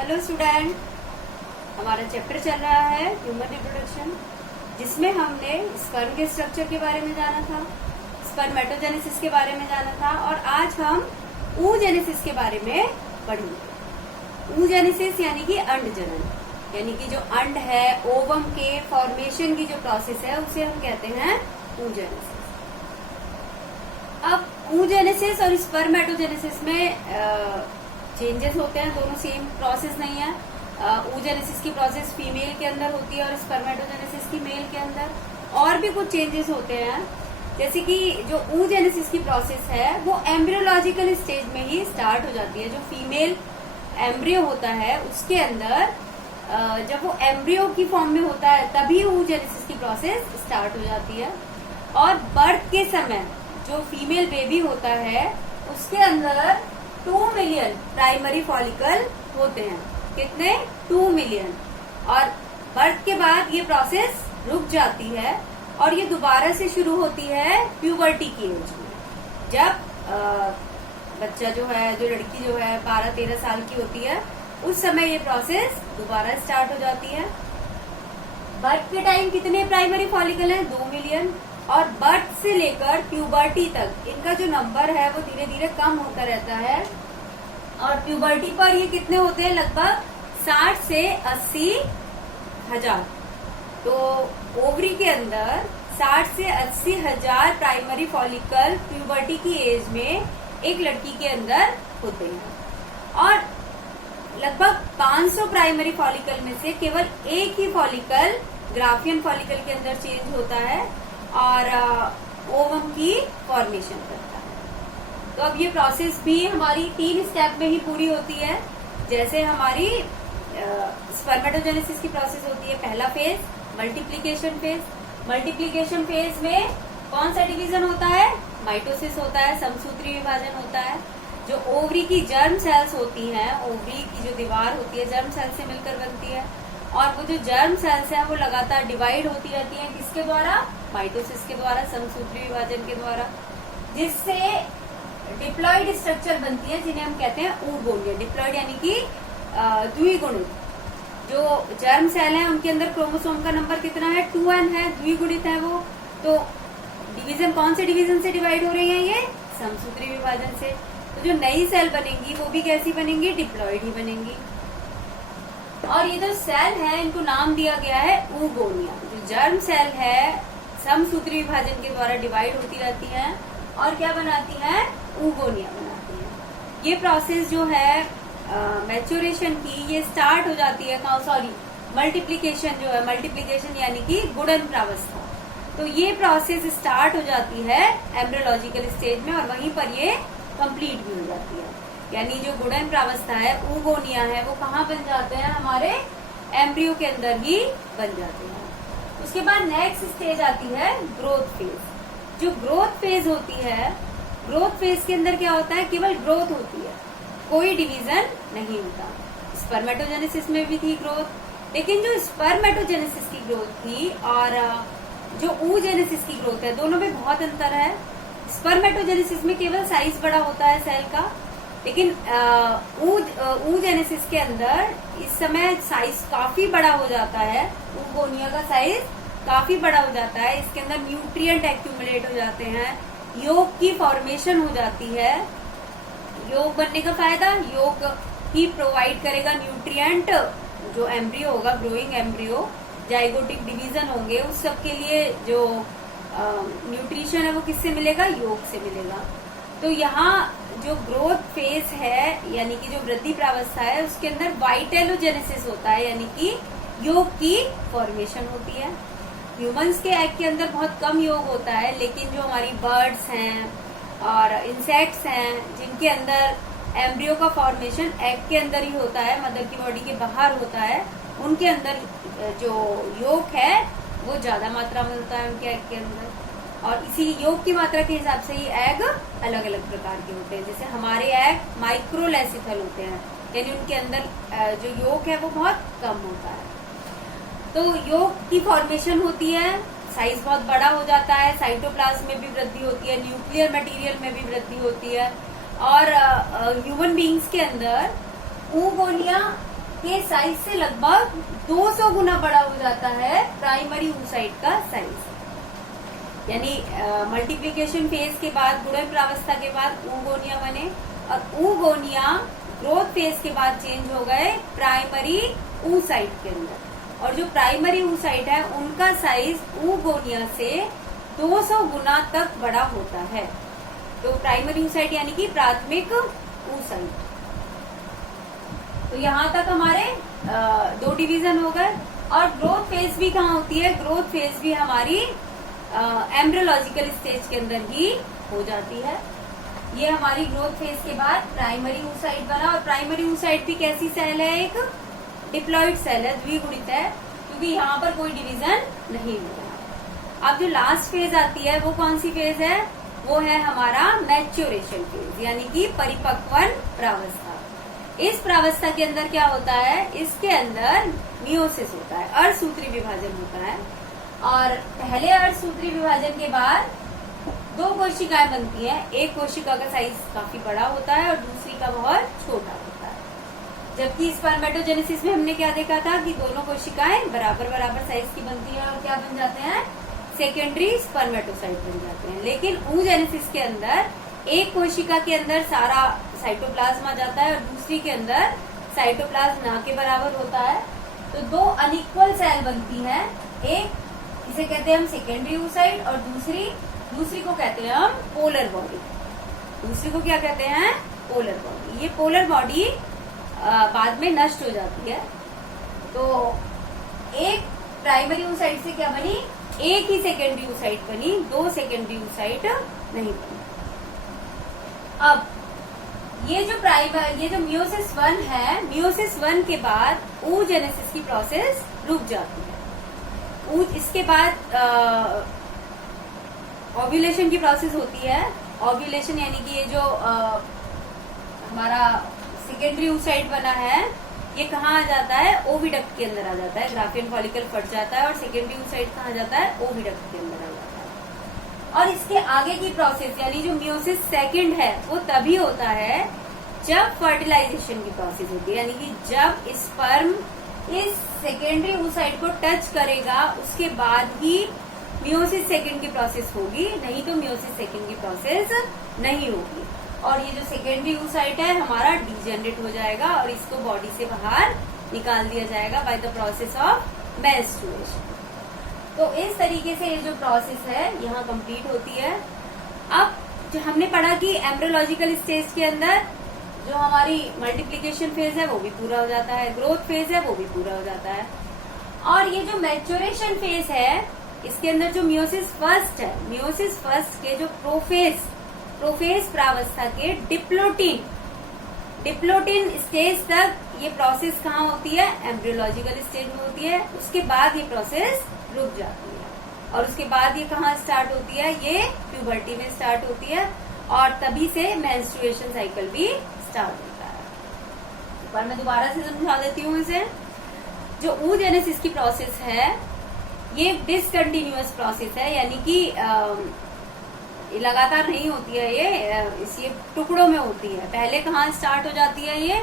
Hello student, हमारा chapter चल रहा है ह्यूमन रिप्रोडक्शन, जिसमें हमने स्पर्म के स्ट्रक्चर के बारे में जाना था, स्पर्मेटोजेनेसिस के बारे में जाना था और आज हम oogenesis के बारे में पढ़ेंगे। oogenesis यानी कि अंड जनन, यानी कि जो अंड है ओवम के फॉर्मेशन की जो प्रोसेस है उसे हम कहते हैं oogenesis। अब oogenesis और स्पर्मेटोजेनेसिस में चेंजेस होते हैं, दोनों सेम प्रोसेस नहीं है। oogenesis की प्रोसेस फीमेल के अंदर होती है और स्पर्मेटोजेनेसिस की मेल के अंदर। और भी कुछ चेंजेस होते हैं, जैसे कि जो oogenesis की प्रोसेस है वो एम्ब्रियोलॉजिकल स्टेज में ही स्टार्ट हो जाती है। जो फीमेल एम्ब्रियो होता है उसके अंदर जब वो एम्ब्रियो की फॉर्म में होता है तभी oogenesis की प्रोसेस स्टार्ट हो जाती है। और बर्थ के समय जो फीमेल बेबी होता है उसके अंदर 2 मिलियन प्राइमरी फॉलिकल होते हैं। कितने? 2 मिलियन। और बर्थ के बाद ये प्रोसेस रुक जाती है और ये दोबारा से शुरू होती है प्यूबर्टी की एज में। जब बच्चा जो है, जो लड़की जो है 12-13 साल की होती है, उस समय ये प्रोसेस दोबारा स्टार्ट हो जाती है। बर्थ के टाइम कितने प्राइमरी फॉलिकल हैं? 2 मिलियन। और बर्थ से लेकर प्यूबर्टी तक इनका जो नंबर है वो धीरे धीरे कम होता रहता है। और प्यूबर्टी पर ये कितने होते हैं? लगभग 60 से 80 हजार। तो ओवरी के अंदर 60 से 80 हजार प्राइमरी फॉलिकल प्यूबर्टी की एज में एक लड़की के अंदर होते हैं। और लगभग 500 प्राइमरी फॉलिकल में से केवल एक ही फॉलिकल ग्राफियन फॉलिकल के अंदर चेंज होता है और ओवम की फॉर्मेशन करता है। तो अब ये प्रोसेस भी हमारी 3 स्टेप में ही पूरी होती है। जैसे हमारी स्पर्मेटोजेनेसिस की प्रोसेस होती है, पहला phase multiplication phase. Multiplication phase में कौन सा डिवीजन होता है? माइटोसिस होता है, समसूत्री विभाजन होता है। जो ओवरी की जर्म सेल्स होती हैं, ओवरी की जो दीवार होती है जर्म सेल से मिलकर बनती है और वो जो जर्म सेल्स हैं वो लगातार डिवाइड होती रहती हैं। किसके द्वारा? माइटोसिस के द्वारा, समसूत्री विभाजन के द्वारा, जिससे डिप्लॉइड स्ट्रक्चर बनती है जिन्हें हम कहते हैं oogonia। डिप्लॉइड यानी कि द्विगुणित। जो जर्म सेल है उनके अंदर क्रोमोसोम का नंबर कितना है? 2n है, द्विगुणित है वो। तो डिवीजन कौन से डिवीजन से डिवाइड हो रही है? ये समसूत्री विभाजन से। तो जो नई सेल बनेंगी वो भी कैसी बनेंगी? डिप्लॉइड ही बनेंगी। और ये जो सेल है इनको नाम दिया गया है oogonia। जो जर्म सेल है समसूत्री विभाजन के द्वारा डिवाइड होती रहती है और क्या बनाती है? oogonia बनाती है। ये प्रोसेस जो है मैच्योरेशन की, ये स्टार्ट हो जाती है मल्टीप्लीकेशन जो है, मल्टीप्लीकेशन यानी कि गुणन प्रावस्था। तो ये प्रोसेस स्टार्ट हो जाती है एम्ब्रियोलॉजिकल स्टेज में और वहीं पर ये कंप्लीट भी हो जाती है। यानी जो गुणन प्रावस्था है, oogonia है, वो कहाँ बन जाते हैं? हमारे एम्ब्रियो के अंदर ही बन जाते हैं। उसके बाद नेक्स्ट स्टेज आती है ग्रोथ फेज। जो ग्रोथ फेज होती है, ग्रोथ फेज के अंदर क्या होता है? केवल ग्रोथ होती है, कोई डिवीजन नहीं होता। स्पर्मेटोजेनेसिस में भी थी ग्रोथ, लेकिन जो स्पर्मेटोजेनेसिस की ग्रोथ थी और जो oogenesis की ग्रोथ है, दोनों में बहुत अंतर है। स्पर्मेटोजेनेसिस में केवल साइज बड़ा होता है सेल का, लेकिन oogenesis के अंदर इस समय साइज काफी बड़ा हो जाता है। oogonia का साइज काफी बड़ा हो जाता है। इसके अंदर न्यूट्रिएंट एक्यूमुलेट हो जाते हैं, योग की फॉर्मेशन हो जाती है। योग बनने का फायदा, योग ही प्रोवाइड करेगा न्यूट्रिएंट। जो एम्ब्रियो होगा, ग्रोइंग एम्ब्रियो, जाइगोटिक डिवीजन होंगे, उस सब के लिए जो न्यूट्रिशन है वो किससे मिलेगा? योग से मिलेगा। तो यहाँ जो ग्रोथ फेज है यानी कि जो वृद्धि प्रावस्था है उसके अंदर वाइटेलोजेनेसिस होता है, यानी कि योग की फॉर्मेशन होती है। ह्यूमंस के एग के अंदर बहुत कम योग होता है, लेकिन जो हमारी बर्ड्स हैं और इंसेक्ट्स हैं जिनके अंदर एम्ब्रियो का फॉर्मेशन एग के अंदर ही होता है, मदर की बॉडी के बाहर होता है, उनके अंदर जो योग है वो ज्यादा मात्रा में होता है उनके एग के अंदर। और इसी योग की मात्रा के हिसाब से ही एग अलग अलग प्रकार के होते हैं। जैसे हमारे एग माइक्रोलेसिथल होते हैं, यानी उनके अंदर जो योग है वो बहुत कम होता है। तो योग की फॉर्मेशन होती है, साइज बहुत बड़ा हो जाता है, साइटोप्लाज्म में भी वृद्धि होती है, न्यूक्लियर मटेरियल में भी वृद्धि होती है। और ह्यूमन बींग्स के अंदर oogonia के साइज से लगभग 200 गुना बड़ा हो जाता है प्राइमरी oocyte का साइज। यानी मल्टीप्लिकेशन फेज के बाद, गुणन प्रावस्था के बाद oogonia बने, और oogonia ग्रोथ फेज के बाद चेंज हो गए प्राइमरी oocyte के अंदर। और जो प्राइमरी oocyte है उनका साइज oogonia से 200 गुना तक बड़ा होता है। तो प्राइमरी oocyte यानी कि प्राथमिक oocyte। तो यहाँ तक हमारे 2 डिवीजन हो गए। और ग्रोथ फेज भी कहाँ होती है? ग्रोथ फेज भी हमारी एम्ब्रियोलॉजिकल स्टेज के अंदर ही हो जाती है। ये हमारी ग्रोथ फेज के बाद प्राइमरी oocyte बना। और प्राइमरी oocyte भी कैसी सेल है? एक डिप्लॉइड सेल है, द्विगुणित है, क्योंकि यहाँ पर कोई डिवीजन नहीं हो रहा। अब जो लास्ट फेज आती है वो कौन सी फेज है? वो है हमारा मैच्योरेशन फेज, यानी कि परिपक्वन प्रावस्था। इस प्रावस्था के अंदर क्या होता है? इसके अंदर मियोसिस होता है, अर्धसूत्री विभाजन होता है। और पहले अर्धसूत्री विभाजन के बाद 2 कोशिकाएं बनती हैं। एक कोशिका का साइज काफी बड़ा होता है और दूसरी का बहुत छोटा होता है। जबकि स्पर्मेटोजेनेसिस में हमने क्या देखा था कि दोनों कोशिकाएं बराबर बराबर साइज की बनती हैं और क्या बन जाते हैं? सेकेंडरी स्पर्मेटोसाइट बन जाते हैं। लेकिन oogenesis के अंदर एक कोशिका के अंदर सारा साइटोप्लाज्म आ जाता है और दूसरी के अंदर साइटोप्लाज्म ना के बराबर होता है। तो 2 अनइक्वल सेल बनती है। एक इसे कहते हैं हम सेकेंडरी oocyte और दूसरी को कहते हैं हम पोलर बॉडी। दूसरी को क्या कहते हैं? Polar body. ये पोलर बॉडी बाद में नष्ट हो जाती है। तो एक प्राइमरी oocyte से क्या बनी? एक ही सेकेंडरी oocyte बनी, 2 सेकेंडरी oocyte नहीं बनी। अब ये जो मियोसिस 1 है, मियोसिस 1 के बाद oogenesis की प्रोसेस रुक जाती है। इसके बाद ओव्यूलेशन की प्रोसेस होती है। ओव्यूलेशन यानी कि ये जो हमारा सेकेंडरी oocyte बना है, ये कहाँ आ जाता है? ओविडक्ट के अंदर आ जाता है। ग्राफियन फॉलिकल फट जाता है और सेकेंडरी oocyte कहाँ जाता है? ओविडक्ट के अंदर आ जाता है। और इसके आगे की प्रोसेस यानी जो मियोसिस 2 है वो तभी होता है जब फर्टिलाइजेशन की प्रोसेस होती है। यानी कि जब स्पर्म इस सेकेंडरी oocyte को टच करेगा उसके बाद ही मियोसिस 2 की प्रोसेस होगी, नहीं तो मियोसिस 2 की प्रोसेस नहीं होगी। और ये जो सेकेंडरी oocyte है हमारा डीजेनरेट हो जाएगा और इसको बॉडी से बाहर निकाल दिया जाएगा by the process of menstruation. तो इस तरीके से ये जो प्रोसेस है यहाँ कंप्लीट होती है। अब जो हमने पढ़ा कि एम्ब्रियोलॉजिकल स्टेज के अंदर जो हमारी मल्टीप्लिकेशन फेज है वो भी पूरा हो जाता है, ग्रोथ फेज है वो भी पूरा हो जाता है। और ये जो मैच्योरेशन फेज है इसके अंदर जो मियोसिस 1 है, मियोसिस 1 के जो प्रोफेज प्रावस्था के डिप्लोटिन स्टेज तक ये प्रोसेस कहाँ होती है? एम्ब्रियोलॉजिकल स्टेज में होती है। उसके बाद ये प्रोसेस रुक जाती है और उसके बाद ये कहाँ स्टार्ट होती है? ये प्यूबर्टी में स्टार्ट होती है और तभी से मेंस्ट्रुएशन साइकिल भी स्टार्ट होता है। एक बार मैं दोबारा से समझा देती हूँ इसे। जो oogenesis की प्रोसेस है ये डिसकंटिन्यूअस प्रोसेस है, यानी कि लगातार नहीं होती है। ये टुकड़ों में होती है। पहले कहाँ स्टार्ट हो जाती है? ये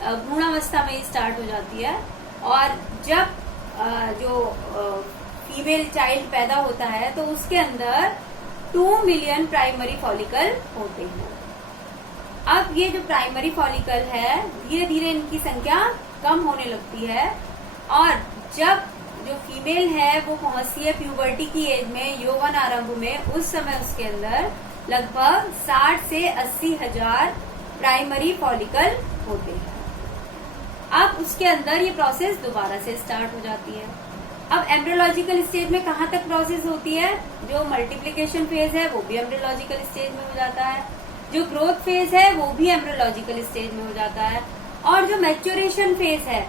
भ्रूणावस्था में स्टार्ट हो जाती है। और जब जो फीमेल चाइल्ड पैदा होता है तो उसके अंदर 2 मिलियन प्राइमरी फॉलिकल होते हैं। अब ये जो प्राइमरी फॉलिकल है धीरे धीरे इनकी संख्या कम होने लगती है और जब जो फीमेल है वो पहुंचती है प्यूबर्टी की एज में, यौवन आरंभ में, उस समय उसके अंदर लगभग 60 से 80 हजार प्राइमरी फॉलिकल होते हैं। अब उसके अंदर ये प्रोसेस दोबारा से स्टार्ट हो जाती है। अब एम्ब्रियोलॉजिकल स्टेज में कहाँ तक प्रोसेस होती है? जो मल्टीप्लिकेशन फेज है वो भी एम्ब्रियोलॉजिकल स्टेज में हो जाता है, जो ग्रोथ फेज है वो भी एम्ब्रियोलॉजिकल स्टेज में हो जाता है, और जो मैच्योरेशन फेज है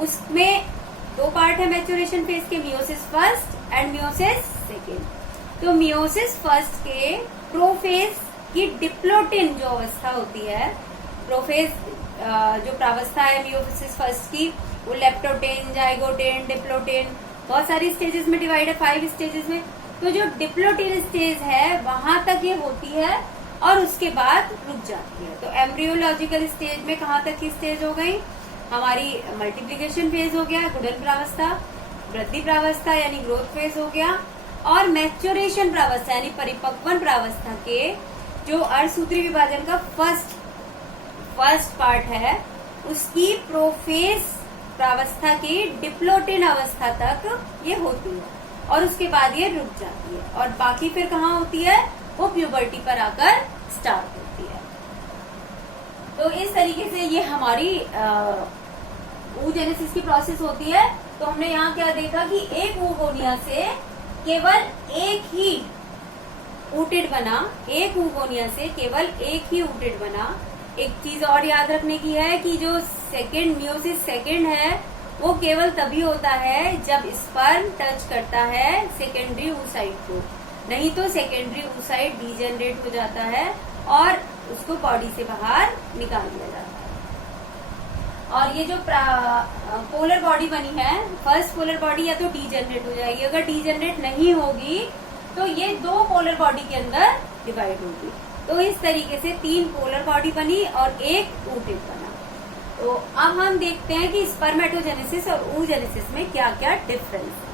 उसमें 2 पार्ट है मैच्योरेशन फेज के, मियोसिस 1 एंड मियोसिस 2। तो मियोसिस 1 के प्रोफेज की डिप्लोटिन जो अवस्था होती है, प्रोफेज जो प्रावस्था है मियोसिस 1 की, वो लेप्टोटेन, जाइगोटेन, डिप्लोटेन, बहुत सारी स्टेजेस में डिवाइड है, 5 स्टेजेस में। तो जो डिप्लोटिन स्टेज है वहां तक ये होती है और उसके बाद रुक जाती है। तो एम्ब्रियोलॉजिकल स्टेज में कहाँ तक की स्टेज हो गई? हमारी मल्टीप्लीकेशन फेज हो गया, गुणन प्रावस्था, वृद्धि प्रावस्था यानी ग्रोथ फेज हो गया, और मैच्योरेशन प्रावस्था यानी परिपक्वन प्रावस्था के जो अर्धसूत्री विभाजन का फर्स्ट पार्ट है उसकी प्रोफेज प्रावस्था की डिप्लोटिन अवस्था तक ये होती है और उसके बाद ये रुक जाती है और बाकी फिर कहाँ होती है, वो प्यूबर्टी पर आकर स्टार्ट होती है। तो इस तरीके से ये हमारी oogenesis की प्रोसेस होती है। तो हमने यहाँ क्या देखा कि एक oogonia से केवल एक ही ooted बना, एक oogonia से केवल एक ही ooted बना। एक चीज और याद रखने की है कि जो सेकेंड मियोसिस सेकेंड है वो केवल तभी होता है जब स्पर्म टच करता है सेकेंडरी oocyte को, नहीं तो सेकेंडरी oocyte डीजेनरेट हो जाता है और उसको बॉडी से बाहर निकाल दिया जाता है। और ये जो पोलर बॉडी बनी है, फर्स्ट पोलर बॉडी या तो डीजेनरेट हो जाएगी, अगर डीजेनरेट नहीं होगी तो ये दो पोलर बॉडी के अंदर डिवाइड होगी। तो इस तरीके से 3 पोलर बॉडी बनी और एक ooted बना। तो अब हम देखते हैं कि स्पर्मेटोजेनेसिस और oogenesis में क्या क्या डिफरेंस है।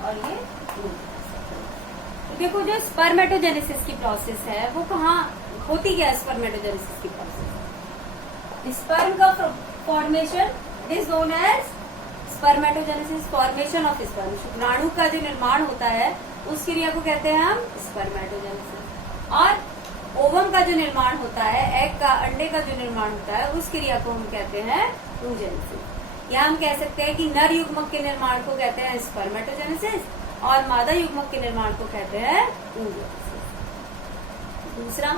और ये देखो जो स्पर्मेटोजेनेसिस की प्रोसेस है वो कहाँ होती क्या है। स्पर्मेटोजेनेसिस की प्रोसेस, स्पर्म का formation is known as spermatogenesis, formation of sperm. शुक्राणु का जो निर्माण होता है उस क्रिया को कहते हैं हम स्पर्मेटोजेनेसिस। और ओवम का जो निर्माण होता है, एग का, अंडे का जो निर्माण होता है, उस क्रिया को हम कहते हैं oogenesis। या हम कह सकते हैं कि नर युग्मक के निर्माण को कहते हैं स्पर्मेटोजेनेसिस और मादा युग्मक के निर्माण को कहते हैं oogenesis। दूसरा,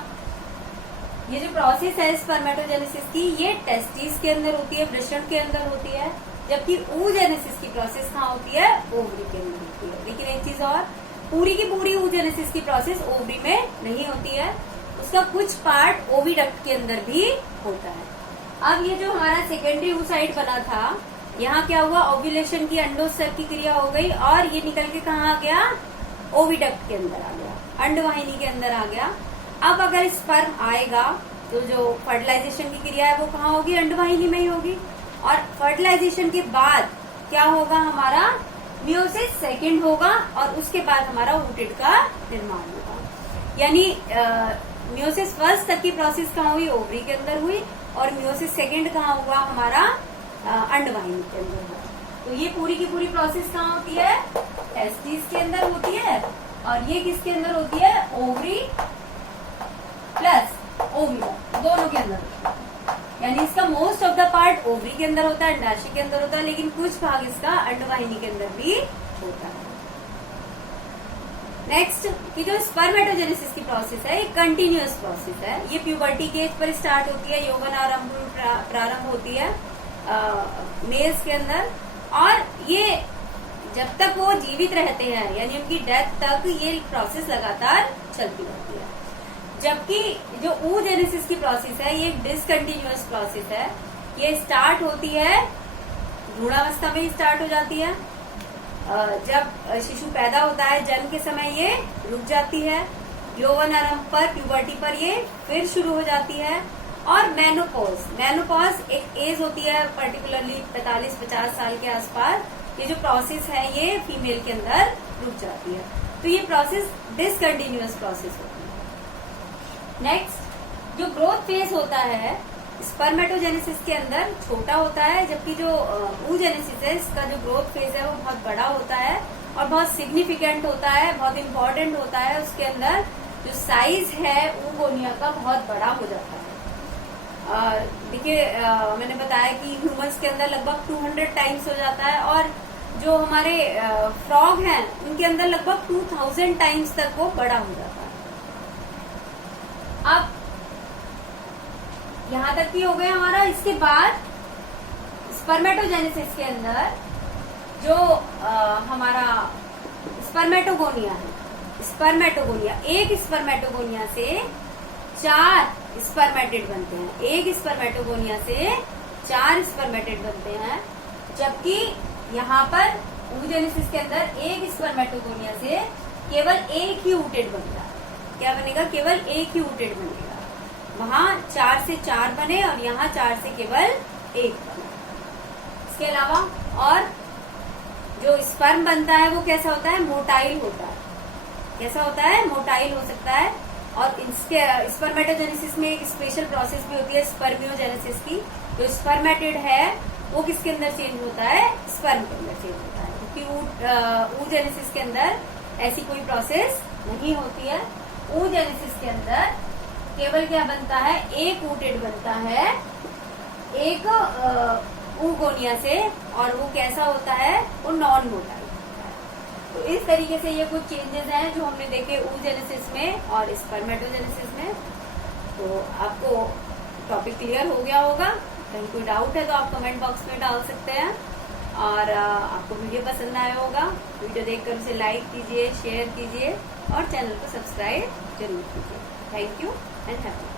ये जो प्रोसेस है स्पर्मेटोजेनेसिस की, ये टेस्टिस के अंदर होती है, वृषण के अंदर होती है, जबकि oogenesis की प्रोसेस कहाँ होती है, ओवरी के अंदर होती है। लेकिन एक चीज और, पूरी की पूरी oogenesis की प्रोसेस ओवरी में नहीं होती है, उसका कुछ पार्ट ओविडक्ट के अंदर भी होता है। अब ये जो हमारा सेकेंडरी oocyte बना था, यहाँ क्या हुआ, ओव्यूलेशन की, अंडोत्सर्ग की क्रिया हो गई और ये निकल के कहाँ आ गया, ओविडक्ट के अंदर आ गया, अंडवाहिनी के अंदर आ गया। अब अगर स्पर्म आएगा तो जो फर्टिलाइजेशन की क्रिया है वो कहाँ होगी, अंडवाहिनी में ही होगी। और फर्टिलाइजेशन के बाद क्या होगा, हमारा मियोसिस सेकेंड होगा और उसके बाद हमारा ooted का निर्माण होगा। यानी मियोसिस फर्स्ट तक की प्रोसेस कहाँ हुई, ओवरी के अंदर हुई, और मियोसिस सेकेंड कहाँ हुआ, हमारा अंडवाहिनी के अंदर हुआ। तो ये पूरी की पूरी प्रोसेस कहाँ होती है, टेस्टिस के अंदर होती है, और ये किसके अंदर होती है, ओवरी प्लस ओव्यूल दोनों के अंदर होता है। यानी इसका most of the part ovary के अंदर होता है, अंडाशय के अंदर होता है, लेकिन कुछ भाग इसका अंडवाहिनी के अंदर भी होता है। नेक्स्ट कि जो स्पर्मेटोजेनेसिस की प्रोसेस है ये कंटिन्यूअस प्रोसेस है। ये प्यूबर्टी के एज पर स्टार्ट होती है, यौवन आरंभ प्रारंभ होती है मेल्स के अंदर, और ये जब तक वो जीवित रहते हैं यानी उनकी डेथ तक ये प्रोसेस लगातार चलती रहती है। जबकि जो oogenesis की प्रोसेस है ये एक डिसकंटिन्यूअस प्रोसेस है। ये स्टार्ट होती है भ्रूणावस्था में, स्टार्ट हो जाती है जब शिशु पैदा होता है, जन्म के समय ये रुक जाती है, यौवन आरंभ पर, प्यूबर्टी पर ये फिर शुरू हो जाती है। और मेनोपॉज एक एज होती है पर्टिकुलरली 45-50 साल के आसपास, ये जो प्रोसेस है ये फीमेल के अंदर रुक जाती है। तो ये प्रोसेस डिसकंटिन्यूअस प्रोसेस होती है। नेक्स्ट जो ग्रोथ फेज होता है स्पर्मेटोजेनेसिस के अंदर छोटा होता है, जबकि जो oogenesis है इसका जो ग्रोथ फेज है वो बहुत बड़ा होता है और बहुत सिग्निफिकेंट होता है, बहुत इम्पोर्टेंट होता है। उसके अंदर जो साइज है oogonia का बहुत बड़ा हो जाता है। देखिए मैंने बताया कि ह्यूमंस के अंदर लगभग 200 टाइम्स हो जाता है, और जो हमारे फ्रॉग हैं उनके अंदर लगभग 2000 टाइम्स तक वो बड़ा हो जाता है। अब यहाँ तक भी हो गया हमारा। इसके बाद स्पर्मेटोजेनेसिस के अंदर जो हमारा स्पर्मेटोगोनिया है, स्पर्मेटोगोनिया, एक स्पर्मेटोगोनिया से 4 स्पर्मेटिड बनते हैं, एक स्पर्मेटोगोनिया से 4 स्पर्मेटिड बनते हैं, जबकि यहाँ पर oogenesis के अंदर एक स्पर्मेटोगोनिया से केवल एक ही ooted बनता है। क्या बनेगा? केवल एक ही ooted बनेगा। वहां 4 से 4 बने और यहाँ 4 से केवल 1 बने। इसके अलावा और जो स्पर्म बनता है वो कैसा होता है? मोटाइल होता है। कैसा होता है? मोटाइल हो सकता है। और इसके स्पर्मेटोजेनेसिस में एक स्पेशल प्रोसेस भी होती है स्पर्मियोजेनेसिस की। जो स्पर्मेटिड है वो किसके अंदर चेंज होता है? स्पर्म के अंदर चेंज होता है, क्योंकि oogenesis के अंदर ऐसी कोई प्रोसेस नहीं होती है। oogenesis के अंदर केवल क्या बनता है? एक ooted बनता है एक oogonia से, और वो कैसा होता है? वो नॉन मोटाइल होता है। तो इस तरीके से ये कुछ चेंजेस हैं जो हमने देखे oogenesis में और स्पर्मेटोजेनेसिस में। तो आपको टॉपिक क्लियर हो गया होगा। कहीं कोई डाउट है तो आप कमेंट बॉक्स में डाल सकते हैं। और आपको वीडियो पसंद आया होगा, वीडियो देखकर उसे लाइक कीजिए, शेयर कीजिए और चैनल को सब्सक्राइब जरूर कीजिए। Thank you and happy.